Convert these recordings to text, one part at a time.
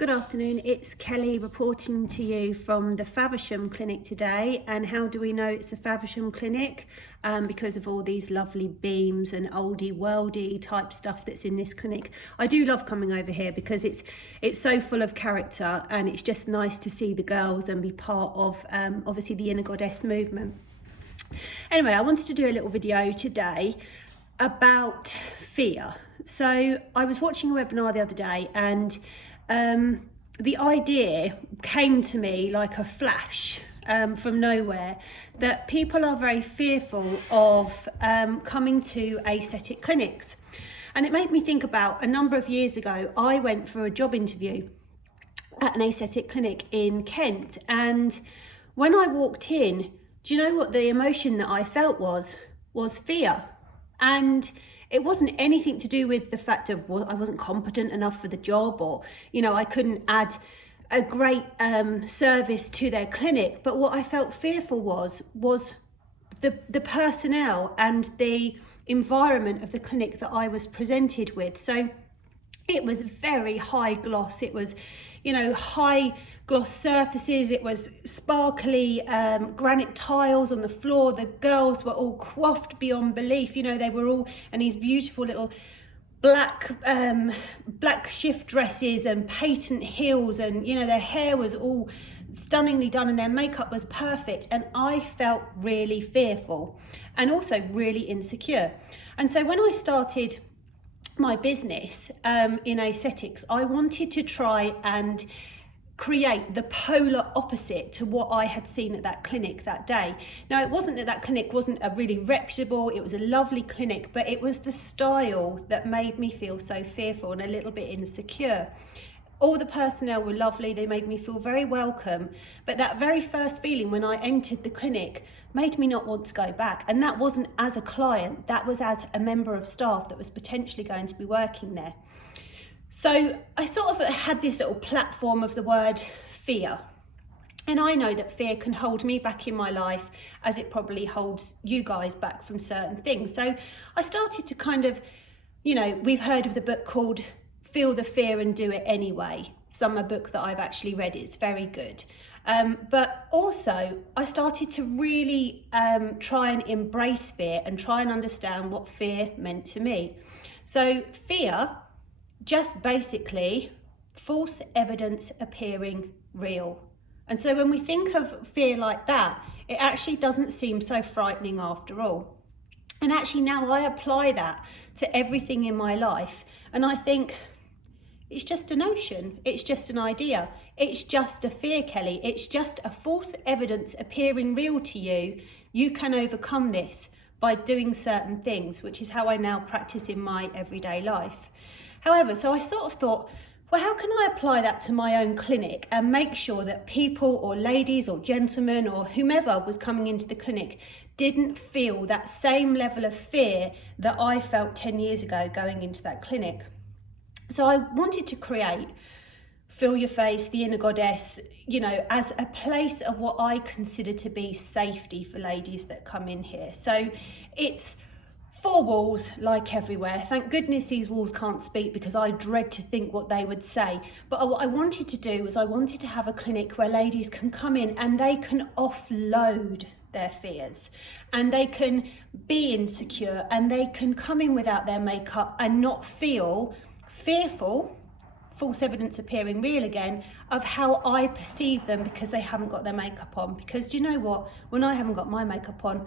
Good afternoon, it's Kelly reporting to you from the Faversham Clinic today. And how do we know it's a Faversham Clinic? Because of all these lovely beams and oldie worldy type stuff that's in this clinic. I do love coming over here because it's so full of character, and it's just nice to see the girls and be part of obviously the Inner Goddess movement. Anyway, I wanted to do a little video today about fear. So I was watching a webinar the other day, and the idea came to me like a flash from nowhere that people are very fearful of coming to aesthetic clinics. And it made me think about a number of years ago, I went for a job interview at an aesthetic clinic in Kent. And when I walked in, do you know what the emotion that I felt was fear. And it wasn't anything to do with the fact of, well, I wasn't competent enough for the job, or, you know, I couldn't add a great service to their clinic. But what I felt fearful was the personnel and the environment of the clinic that I was presented with. So it was very high gloss. It was, you know, high gloss surfaces. It was sparkly granite tiles on the floor. The girls were all coiffed beyond belief. You know, they were all in these beautiful little black shift dresses and patent heels, and, you know, their hair was all stunningly done and their makeup was perfect. And I felt really fearful and also really insecure. And so when I started my business in aesthetics, I wanted to try and create the polar opposite to what I had seen at that clinic that day. Now, it wasn't that clinic wasn't a really reputable, it was a lovely clinic, but it was the style that made me feel so fearful and a little bit insecure. All the personnel were lovely, they made me feel very welcome, but that very first feeling when I entered the clinic made me not want to go back. And that wasn't as a client, that was as a member of staff that was potentially going to be working there. So I sort of had this little platform of the word fear. And I know that fear can hold me back in my life, as it probably holds you guys back from certain things. So I started to kind of, you know, we've heard of the book called Feel the Fear and Do It Anyway. A book that I've actually read. It's very good. But also I started to really try and embrace fear and try and understand what fear meant to me. So fear, just basically false evidence appearing real. And so when we think of fear like that, it actually doesn't seem so frightening after all. And actually now I apply that to everything in my life, and I think, it's just a notion, it's just an idea, it's just a fear, Kelly, it's just a false evidence appearing real to you. You can overcome this by doing certain things, which is how I now practice in my everyday life. However, so I sort of thought, well, how can I apply that to my own clinic and make sure that people or ladies or gentlemen or whomever was coming into the clinic didn't feel that same level of fear that I felt 10 years ago going into that clinic? So I wanted to create Feel Your Face, the Inner Goddess, you know, as a place of what I consider to be safety for ladies that come in here. So it's 4 walls like everywhere. Thank goodness these walls can't speak, because I dread to think what they would say. But what I wanted to do was I wanted to have a clinic where ladies can come in and they can offload their fears, and they can be insecure, and they can come in without their makeup and not feel fearful, false evidence appearing real again, of how I perceive them because they haven't got their makeup on. Because do you know what? When I haven't got my makeup on,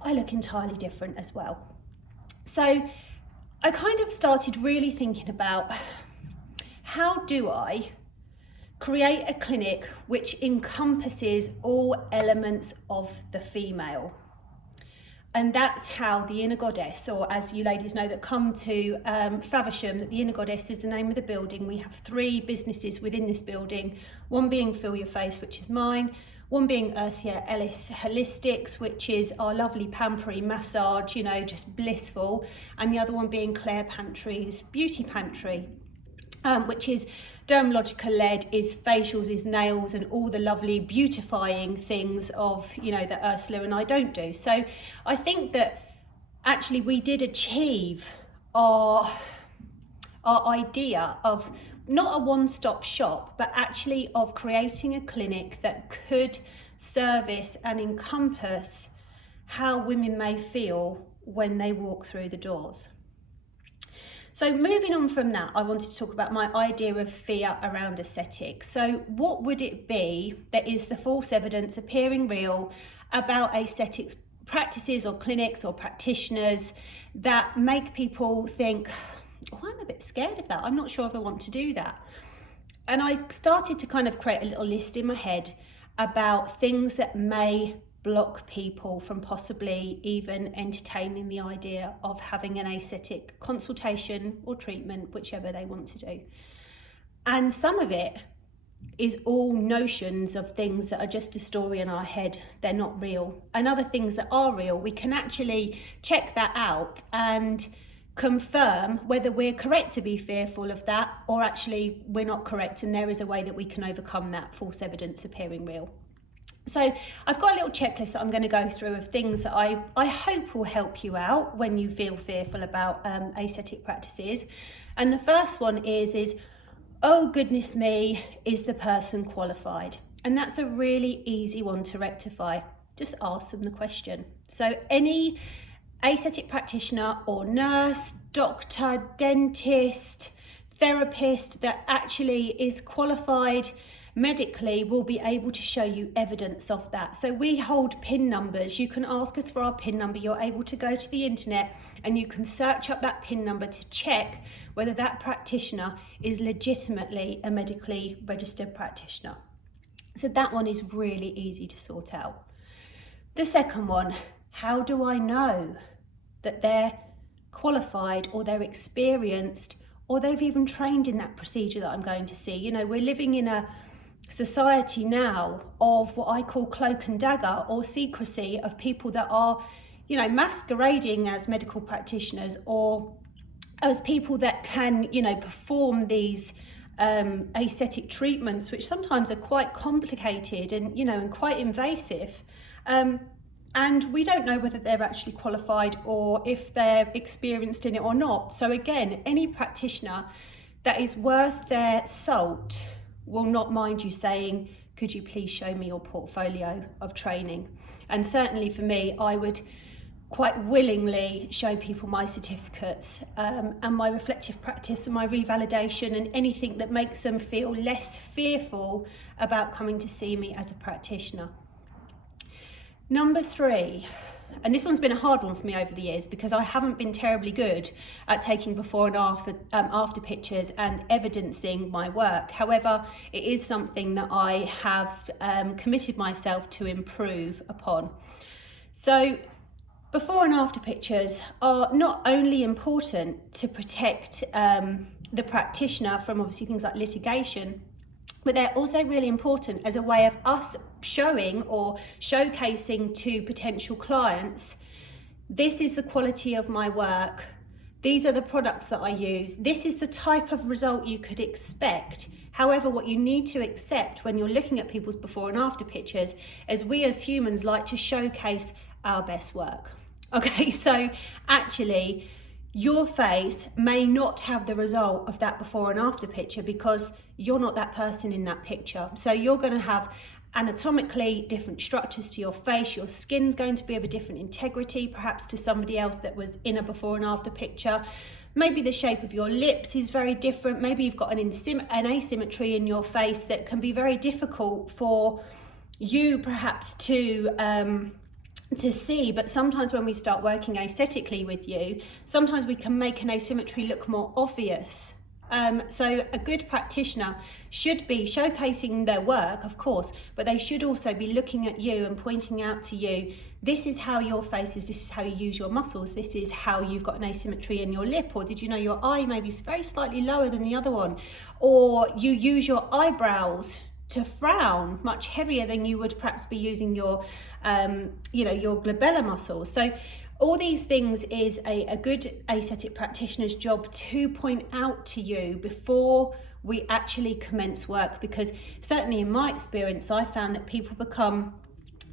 I look entirely different as well. So I kind of started really thinking about, how do I create a clinic which encompasses all elements of the female? And that's how the Inner Goddess, or as you ladies know that come to Faversham, that the Inner Goddess is the name of the building. We have 3 businesses within this building, one being Feel Your Face, which is mine, one being Ursula Ellis Holistics, which is our lovely pampering massage, you know, just blissful, and the other one being Claire Pantry's Beauty Pantry, which is dermalogical led, is facials, is nails, and all the lovely beautifying things of, you know, that Ursula and I don't do. So I think that actually we did achieve our idea of not a one-stop shop, but actually of creating a clinic that could service and encompass how women may feel when they walk through the doors. So moving on from that, I wanted to talk about my idea of fear around aesthetics. So what would it be that is the false evidence appearing real about aesthetics practices or clinics or practitioners that make people think, oh, I'm a bit scared of that. I'm not sure if I want to do that. And I started to kind of create a little list in my head about things that may block people from possibly even entertaining the idea of having an aesthetic consultation or treatment, whichever they want to do. And some of it is all notions of things that are just a story in our head. They're not real. And other things that are real, we can actually check that out and confirm whether we're correct to be fearful of that, or actually we're not correct and there is a way that we can overcome that false evidence appearing real. So I've got a little checklist that I'm going to go through of things that I hope will help you out when you feel fearful about aesthetic practices. And the first one is, oh goodness me, is the person qualified? And that's a really easy one to rectify. Just ask them the question. So any aesthetic practitioner or nurse, doctor, dentist, therapist that actually is qualified medically will be able to show you evidence of that. So we hold PIN numbers. You can ask us for our PIN number. You're able to go to the internet and you can search up that PIN number to check whether that practitioner is legitimately a medically registered practitioner. So that one is really easy to sort out. The second one, how do I know that they're qualified or they're experienced or they've even trained in that procedure that I'm going to see? You know, we're living in a society now of what I call cloak and dagger or secrecy of people that are, you know, masquerading as medical practitioners or as people that can, you know, perform these aesthetic treatments, which sometimes are quite complicated and, you know, and quite invasive. And we don't know whether they're actually qualified or if they're experienced in it or not. So again, any practitioner that is worth their salt will not mind you saying, could you please show me your portfolio of training? And certainly for me, I would quite willingly show people my certificates and my reflective practice and my revalidation and anything that makes them feel less fearful about coming to see me as a practitioner. Number 3, and this one's been a hard one for me over the years because I haven't been terribly good at taking before and after pictures and evidencing my work. However, it is something that I have committed myself to improve upon. So before and after pictures are not only important to protect the practitioner from obviously things like litigation, but they're also really important as a way of us showing or showcasing to potential clients, this is the quality of my work, these are the products that I use, this is the type of result you could expect. However, what you need to accept when you're looking at people's before and after pictures is we as humans like to showcase our best work. Okay, so actually your face may not have the result of that before and after picture because you're not that person in that picture. So you're going to have anatomically different structures to your face, your skin's going to be of a different integrity perhaps to somebody else that was in a before and after picture. Maybe the shape of your lips is very different. Maybe you've got an asymmetry in your face that can be very difficult for you perhaps to see, but sometimes when we start working aesthetically with you, sometimes we can make an asymmetry look more obvious. So a good practitioner should be showcasing their work, of course, but they should also be looking at you and pointing out to you, this is how your face is, this is how you use your muscles, this is how you've got an asymmetry in your lip, or did you know your eye may be very slightly lower than the other one, or you use your eyebrows to frown much heavier than you would perhaps be using your, your glabella muscles. So all these things is a good aesthetic practitioner's job to point out to you before we actually commence work, because certainly in my experience, I found that people become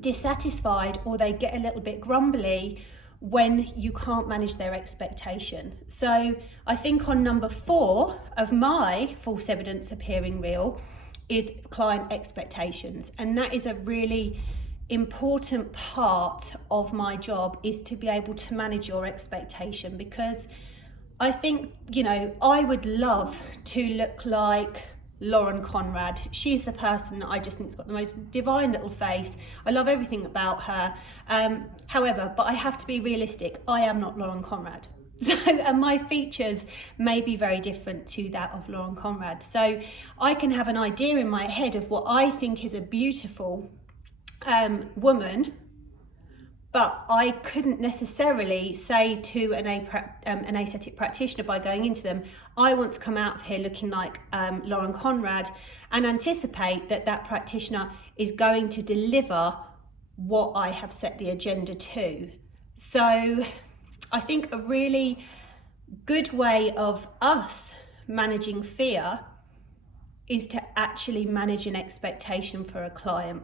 dissatisfied or they get a little bit grumbly when you can't manage their expectation. So I think on number 4 of my false evidence appearing real is client expectations. And that is a really important part of my job, is to be able to manage your expectation, because I think, you know, I would love to look like Lauren Conrad. She's the person that I just think's got the most divine little face. I love everything about her. However, but I have to be realistic. I am not Lauren Conrad. So, and my features may be very different to that of Lauren Conrad. So I can have an idea in my head of what I think is a beautiful woman, but I couldn't necessarily say to an aesthetic practitioner by going into them, I want to come out of here looking like Lauren Conrad, and anticipate that that practitioner is going to deliver what I have set the agenda to. So I think a really good way of us managing fear is to actually manage an expectation for a client,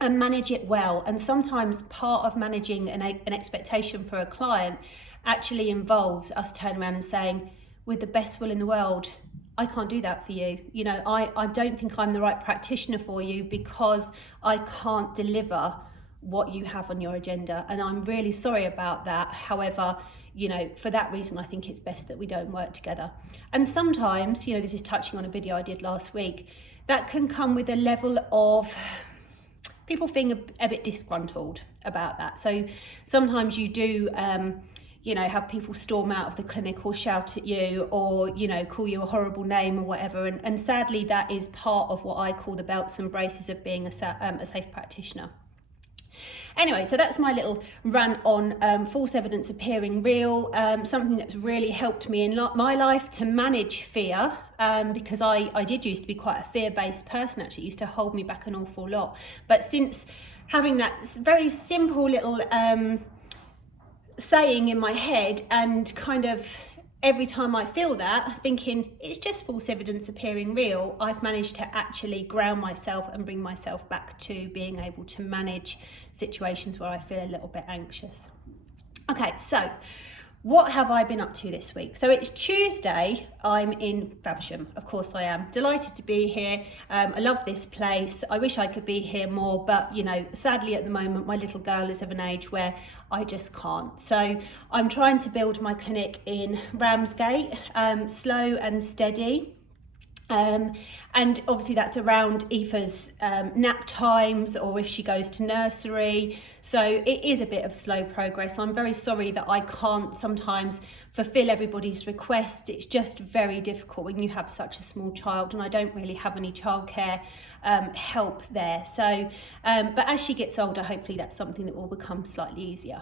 and manage it well. And sometimes part of managing an expectation for a client actually involves us turning around and saying, with the best will in the world, I can't do that for you. You know, I don't think I'm the right practitioner for you, because I can't deliver what you have on your agenda, and I'm really sorry about that. However, you know, for that reason, I think it's best that we don't work together. And sometimes, you know, this is touching on a video I did last week, that can come with a level of people feeling a bit disgruntled about that. So sometimes you do, you know, have people storm out of the clinic or shout at you, or, you know, call you a horrible name or whatever. And sadly, that is part of what I call the belts and braces of being a safe practitioner. Anyway, so that's my little rant on false evidence appearing real, something that's really helped me in my life to manage fear, because I did used to be quite a fear-based person. Actually, it used to hold me back an awful lot. But since having that very simple little saying in my head, and kind of every time I feel that, thinking it's just false evidence appearing real, I've managed to actually ground myself and bring myself back to being able to manage situations where I feel a little bit anxious. Okay, so what have I been up to this week? So it's Tuesday, I'm in Faversham. Of course I am. Delighted to be here. I love this place. I wish I could be here more, but you know, sadly at the moment, my little girl is of an age where I just can't. So I'm trying to build my clinic in Ramsgate, slow and steady. And obviously that's around Aoife's nap times, or if she goes to nursery. So it is a bit of slow progress. I'm very sorry that I can't sometimes fulfill everybody's request. It's just very difficult when you have such a small child, and I don't really have any childcare help there. So, but as she gets older, hopefully that's something that will become slightly easier.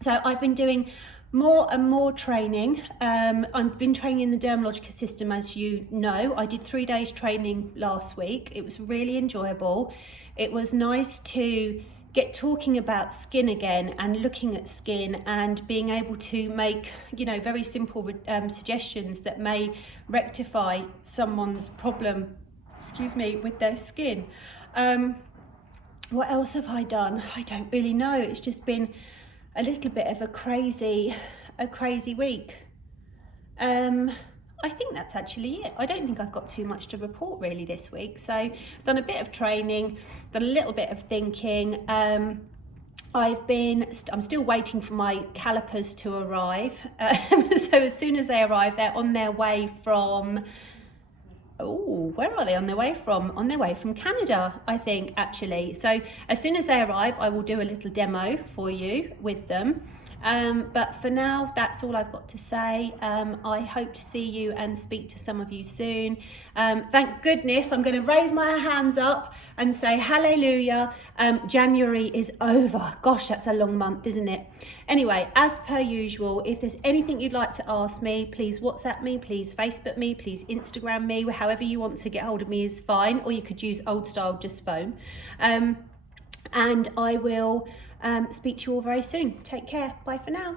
So I've been doing more and more training. I've been training in the dermalogica system, as you know. I did 3 days training last week. It was really enjoyable. It was nice to get talking about skin again, and looking at skin, and being able to make, you know, very simple suggestions that may rectify someone's problem, with their skin. What else have I done? I don't really know. It's just been a little bit of a crazy week. I think that's actually it. I don't think I've got too much to report really this week. So done a bit of training, done a little bit of thinking. I'm still waiting for my calipers to arrive. So as soon as they arrive, they're on their way from, where are they on their way from? On their way from Canada, I think, actually. So as soon as they arrive, I will do a little demo for you with them. But for now, that's all I've got to say. I hope to see you and speak to some of you soon. Thank goodness, I'm going to raise my hands up and say hallelujah. January is over. Gosh, that's a long month, isn't it? Anyway, as per usual, if there's anything you'd like to ask me, please WhatsApp me, please Facebook me, please Instagram me. However you want to get hold of me is fine, or you could use old style, just phone. And I will speak to you all very soon. Take care. Bye for now.